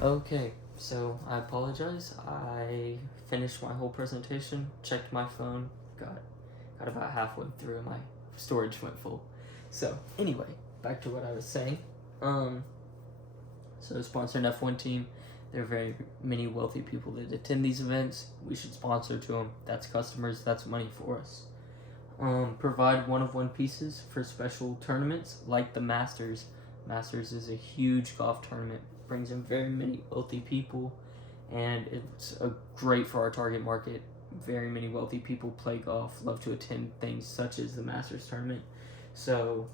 Okay, so I apologize. I finished my whole presentation, checked my phone, got about halfway through and my storage went full. So anyway, back to what I was saying. Um so sponsor an F1 team. There are very many wealthy people that attend these events. We should sponsor to them. That's customers, that's money for us. Provide one-of-one pieces for special tournaments like the Masters. Masters is a huge golf tournament, brings in very many wealthy people, and it's great for our target market. Very many wealthy people play golf, love to attend things such as the Masters tournament. So,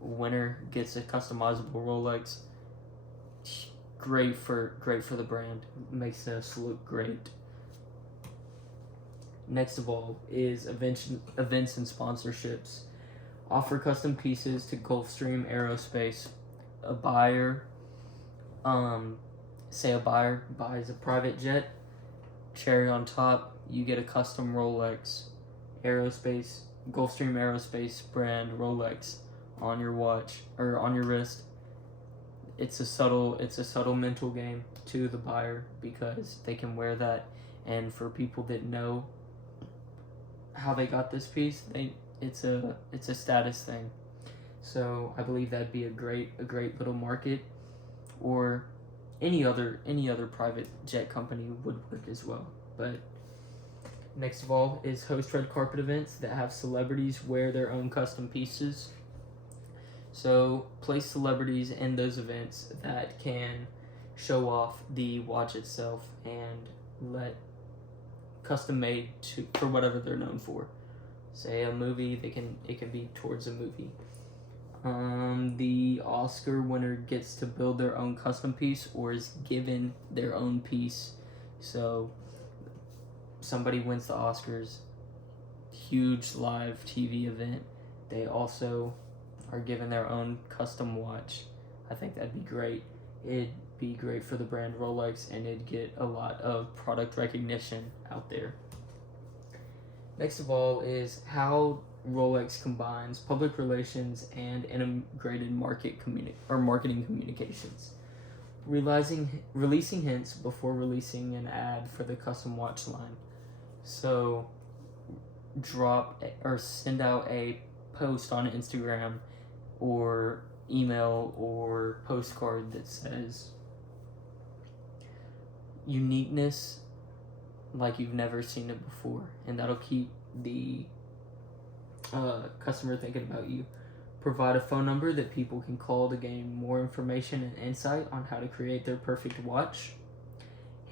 winner gets a customizable Rolex. Great for the brand. Makes us look great. Next of all is events and sponsorships. Offer custom pieces to Gulfstream Aerospace. A buyer, say a buyer buys a private jet, cherry on top, you get a custom Rolex, Aerospace, Gulfstream Aerospace brand Rolex on your watch or on your wrist. It's a subtle mental game to the buyer because they can wear that, and for people that know how they got this piece, it's a status thing. So I believe that'd be a great little market, or any other private jet company would work as well. But next of all is host red carpet events that have celebrities wear their own custom pieces. So place celebrities in those events that can show off the watch itself and let custom made for whatever they're known for. Say a movie, it can be towards a movie. The Oscar winner gets to build their own custom piece or is given their own piece. So somebody wins the Oscars, huge live TV event. They also are given their own custom watch. I think that'd be great. It'd be great for the brand Rolex, and it'd get a lot of product recognition out there. Next of all is how Rolex combines public relations and integrated marketing communications. Releasing hints before releasing an ad for the custom watch line. So drop or send out a post on Instagram or email or postcard that says uniqueness like you've never seen it before, and that'll keep the customer thinking about you. Provide a phone number that people can call to gain more information and insight on how to create their perfect watch.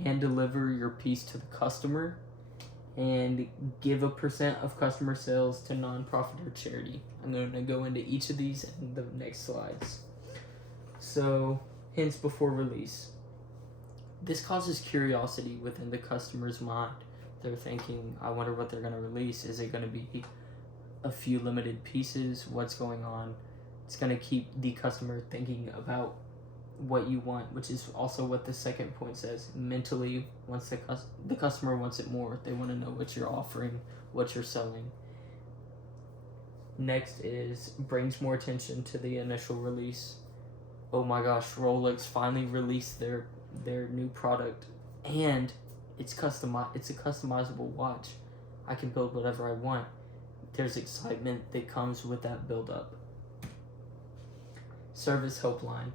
Hand deliver your piece to the customer, and give a percent of customer sales to nonprofit or charity. I'm going to go into each of these in the next slides. So, hints before release. This causes curiosity within the customer's mind. They're thinking, I wonder what they're going to release. Is it going to be a few limited pieces? What's going on? It's going to keep the customer thinking about what you want, which is also what the second point says. Mentally, once the customer wants it more, they want to know what you're offering, what you're selling. Next is brings more attention to the initial release. Oh my gosh, Rolex finally released their new product, and it's a customizable watch. I can build whatever I want. There's excitement that comes with that build up. Service helpline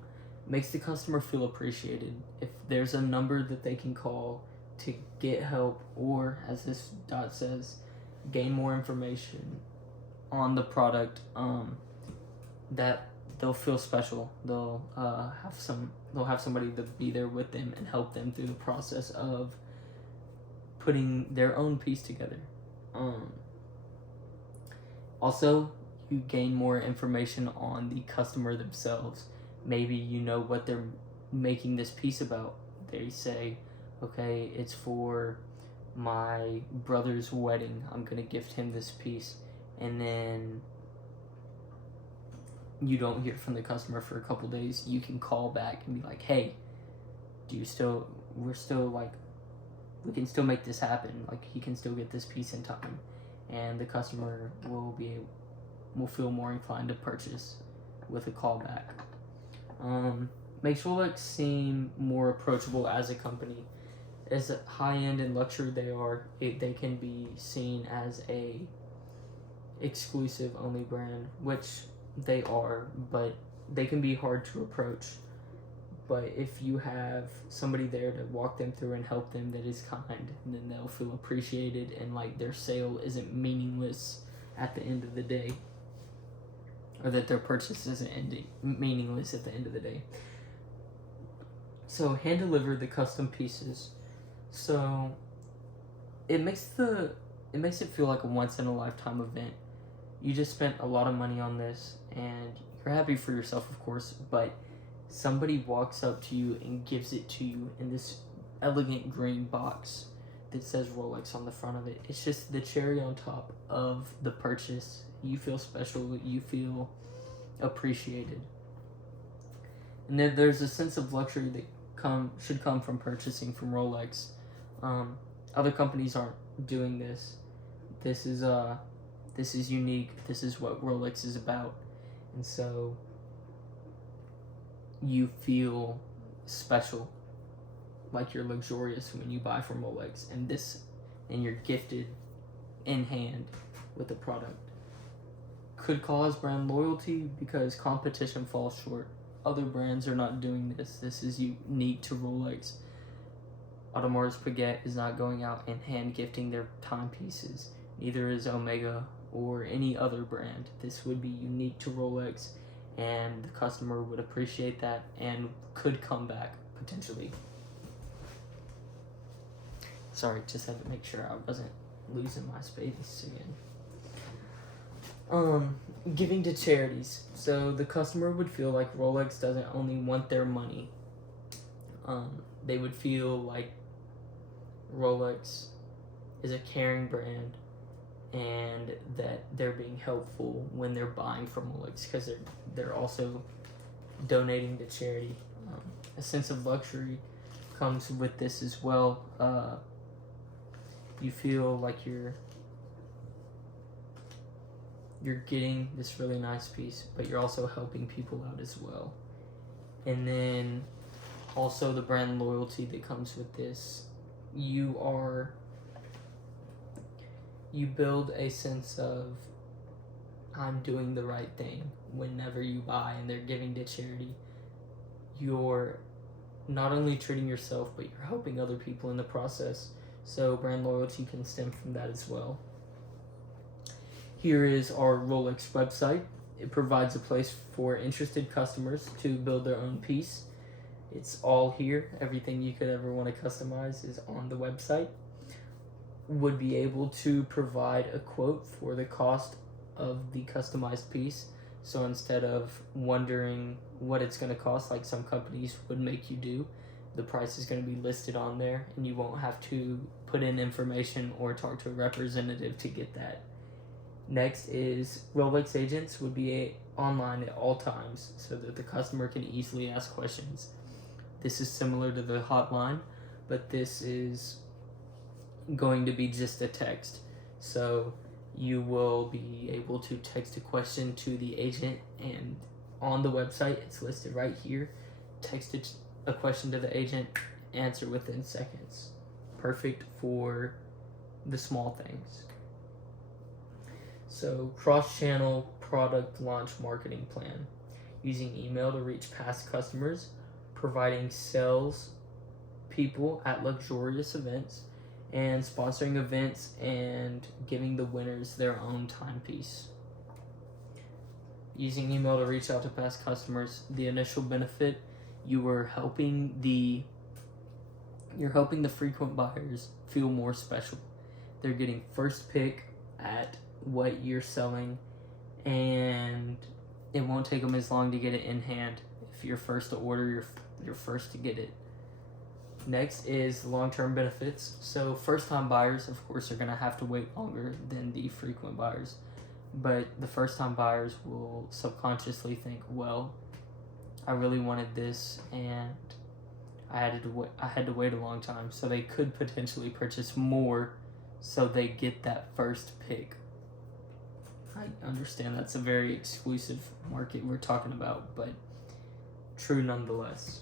makes the customer feel appreciated. If there's a number that they can call to get help, or as this dot says, gain more information on the product, that they'll feel special. They'll have somebody to be there with them and help them through the process of putting their own piece together. Also, you gain more information on the customer themselves. Maybe you know what they're making this piece about. They say, okay, it's for my brother's wedding. I'm gonna gift him this piece. And then you don't hear from the customer for a couple days. You can call back and be like, hey, we can still make this happen. Like, he can still get this piece in time. And the customer will feel more inclined to purchase with a callback. makes Rolex seem more approachable as a company. As high end and luxury they are, they can be seen as a exclusive only brand, which they are, but they can be hard to approach. But if you have somebody there to walk them through and help them that is kind, then they'll feel appreciated and like their sale isn't meaningless at the end of the day, or that their purchase isn't meaningless at the end of the day. So hand deliver the custom pieces. So it makes it feel like a once in a lifetime event. You just spent a lot of money on this and you're happy for yourself, of course, but somebody walks up to you and gives it to you in this elegant green box that says Rolex on the front of it. It's just the cherry on top of the purchase. You feel special, you feel appreciated. And then there's a sense of luxury that should come from purchasing from Rolex. Other companies aren't doing this. This is unique. This is what Rolex is about. And so you feel special, like you're luxurious when you buy from Rolex, and you're gifted in hand with the product. Could cause brand loyalty because competition falls short. Other brands are not doing this. This is unique to Rolex. Audemars Piguet is not going out and hand gifting their timepieces. Neither is Omega or any other brand. This would be unique to Rolex, and the customer would appreciate that and could come back potentially. Sorry, just had to make sure I wasn't losing my space again. Giving to charities. So the customer would feel like Rolex doesn't only want their money. They would feel like Rolex is a caring brand and that they're being helpful when they're buying from Rolex because they're also donating to charity. A sense of luxury comes with this as well. You feel like you're getting this really nice piece, but you're also helping people out as well. And then also the brand loyalty that comes with this. You build a sense of I'm doing the right thing whenever you buy and they're giving to charity. You're not only treating yourself, but you're helping other people in the process. So brand loyalty can stem from that as well. Here is our Rolex website. It provides a place for interested customers to build their own piece. It's all here. Everything you could ever want to customize is on the website. Would be able to provide a quote for the cost of the customized piece. So instead of wondering what it's going to cost, like some companies would make you do, the price is going to be listed on there and you won't have to put in information or talk to a representative to get that. Next is Rolex agents would be online at all times so that the customer can easily ask questions. This is similar to the hotline, but this is going to be just a text. So you will be able to text a question to the agent, and on the website it's listed right here. Text a question to the agent, answer within seconds. Perfect for the small things. So cross-channel product launch marketing plan. Using email to reach past customers, providing sales people at luxurious events, and sponsoring events and giving the winners their own timepiece. Using email to reach out to past customers. The initial benefit, you're helping the frequent buyers feel more special. They're getting first pick at what you're selling, and it won't take them as long to get it in hand. If you're first to order, you're first to get it. Next is long-term benefits. So first-time buyers, of course, are going to have to wait longer than the frequent buyers. But the first-time buyers will subconsciously think, well, I really wanted this and I had to wait a long time. So they could potentially purchase more so they get that first pick. I understand that's a very exclusive market we're talking about, but true nonetheless.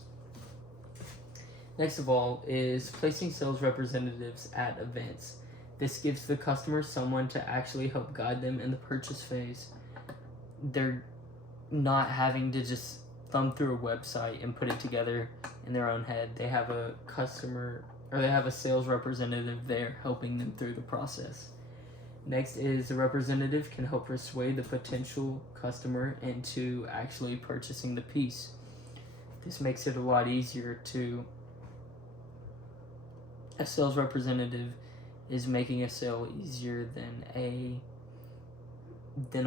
Next of all is placing sales representatives at events. This gives the customer someone to actually help guide them in the purchase phase. They're not having to just thumb through a website and put it together in their own head. They have a customer, or they have a sales representative there helping them through the process. Next is the representative can help persuade the potential customer into actually purchasing the piece. This makes it a lot easier to, a sales representative is making a sale easier than a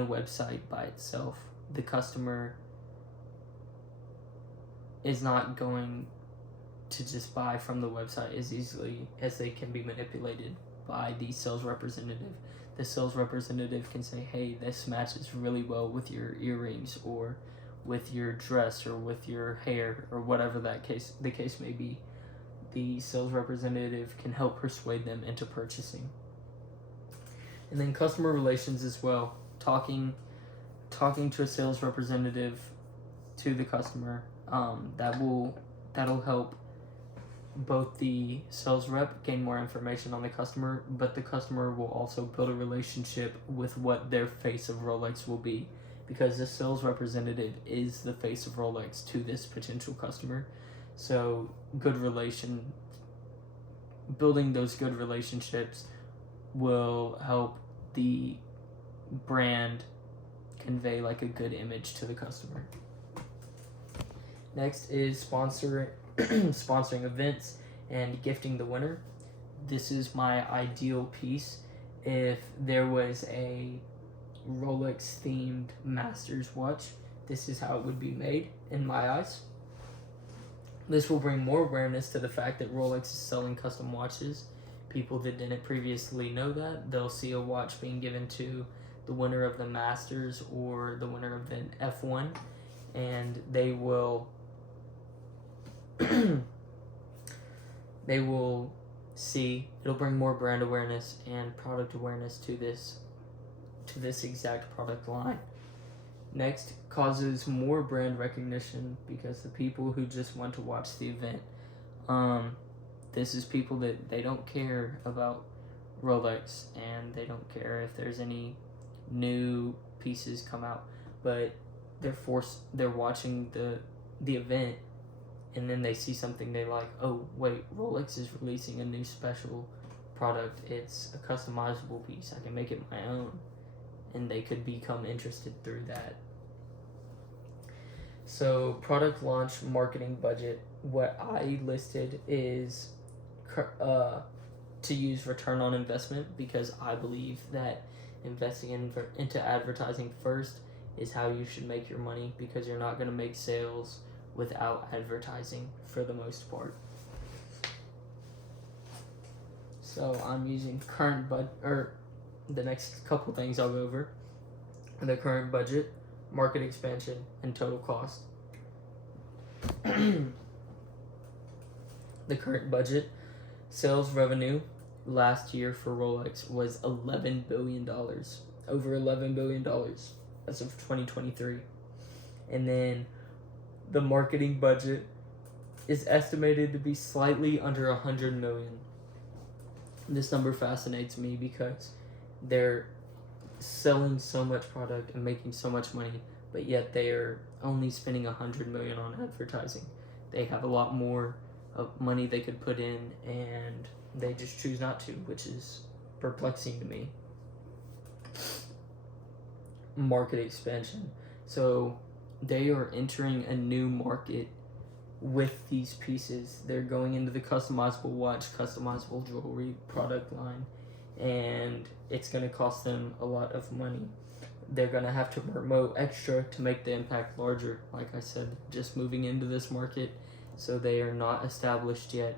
website by itself. The customer is not going to just buy from the website as easily as they can be manipulated by the sales representative. The sales representative can say, hey, this matches really well with your earrings, or with your dress, or with your hair, or whatever the case may be. The sales representative can help persuade them into purchasing. And then customer relations as well. Talking to a sales representative to the customer, that'll help both the sales rep gain more information on the customer, but the customer will also build a relationship with what their face of Rolex will be, because the sales representative is the face of Rolex to this potential customer. So building those good relationships will help the brand convey like a good image to the customer. Next is sponsoring events and gifting the winner. This is my ideal piece. If there was a Rolex themed Masters watch, this is how it would be made in my eyes. This will bring more awareness to the fact that Rolex is selling custom watches. People that didn't previously know that, they'll see a watch being given to the winner of the Masters or the winner of the F1, and they will see, it'll bring more brand awareness and product awareness to this exact product line. Next, causes more brand recognition, because the people who just want to watch the event, this is people that they don't care about Rolex, and they don't care if there's any new pieces come out, but they're watching the event, and then they see something they like. Oh wait, Rolex is releasing a new special product. It's a customizable piece. I can make it my own, and they could become interested through that. So product launch marketing budget, what I listed is to use return on investment, because I believe that investing into advertising first is how you should make your money, because you're not going to make sales without advertising for the most part. So I'm using the next couple things I'll go over: the current budget, market expansion, and total cost. The current budget, sales revenue last year for Rolex was $11 billion, over $11 billion as of 2023. And then the marketing budget is estimated to be slightly under $100 million. This number fascinates me because they're selling so much product and making so much money, but yet they are only spending $100 million on advertising. They have a lot more of money they could put in, and they just choose not to, which is perplexing to me. Market expansion. So they are entering a new market with these pieces. They're going into the customizable watch, customizable jewelry product line, and it's going to cost them a lot of money. They're going to have to promote extra to make the impact larger. Like I said, just moving into this market, so they are not established yet.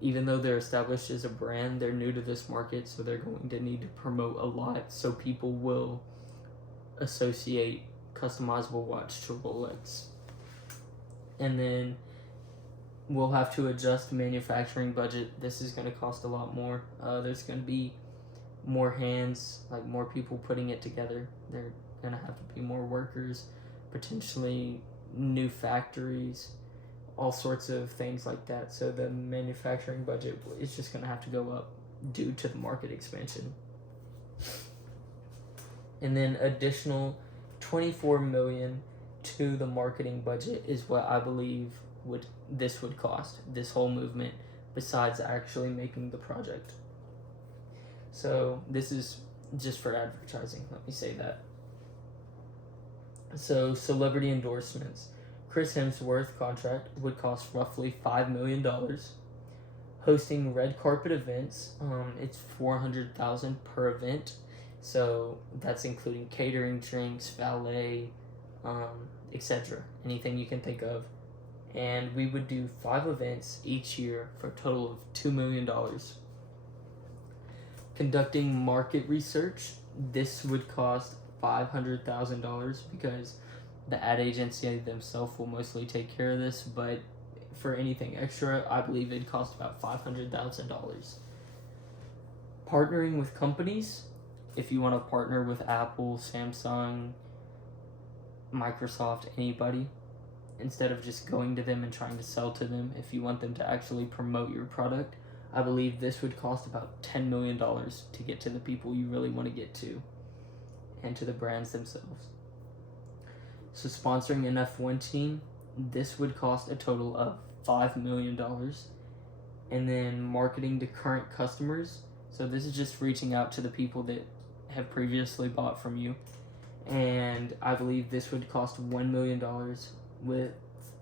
Even though they're established as a brand, they're new to this market, so they're going to need to promote a lot, so people will associate customizable watch to Rolex. And then we'll have to adjust the manufacturing budget. This is going to cost a lot more. There's going to be more hands, like more people putting it together. They're going to have to be more workers, potentially new factories, all sorts of things like that. So the manufacturing budget is just going to have to go up due to the market expansion. And then additional 24 million to the marketing budget is what I believe would cost, this whole movement, besides actually making the project. So this is just for advertising, let me say that. So celebrity endorsements. Chris Hemsworth contract would cost roughly $5 million. Hosting red carpet events, it's $400,000 per event. So that's including catering, drinks, valet, etc. Anything you can think of. And we would do 5 events each year for a total of $2 million. Conducting market research, this would cost $500,000 because the ad agency themselves will mostly take care of this, but for anything extra, I believe it'd cost about $500,000. Partnering with companies, if you want to partner with Apple, Samsung, Microsoft, anybody, instead of just going to them and trying to sell to them, if you want them to actually promote your product, I believe this would cost about $10 million to get to the people you really want to get to and to the brands themselves. So sponsoring an F1 team, this would cost a total of $5 million. And then marketing to current customers, so this is just reaching out to the people that have previously bought from you. And I believe this would cost $1 million with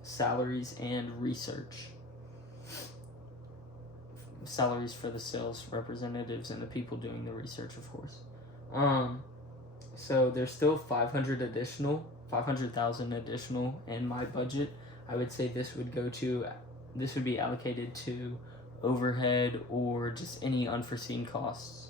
salaries and research. Salaries for the sales representatives and the people doing the research, of course. So there's still 500,000 additional in my budget. I would say this would be allocated to overhead or just any unforeseen costs.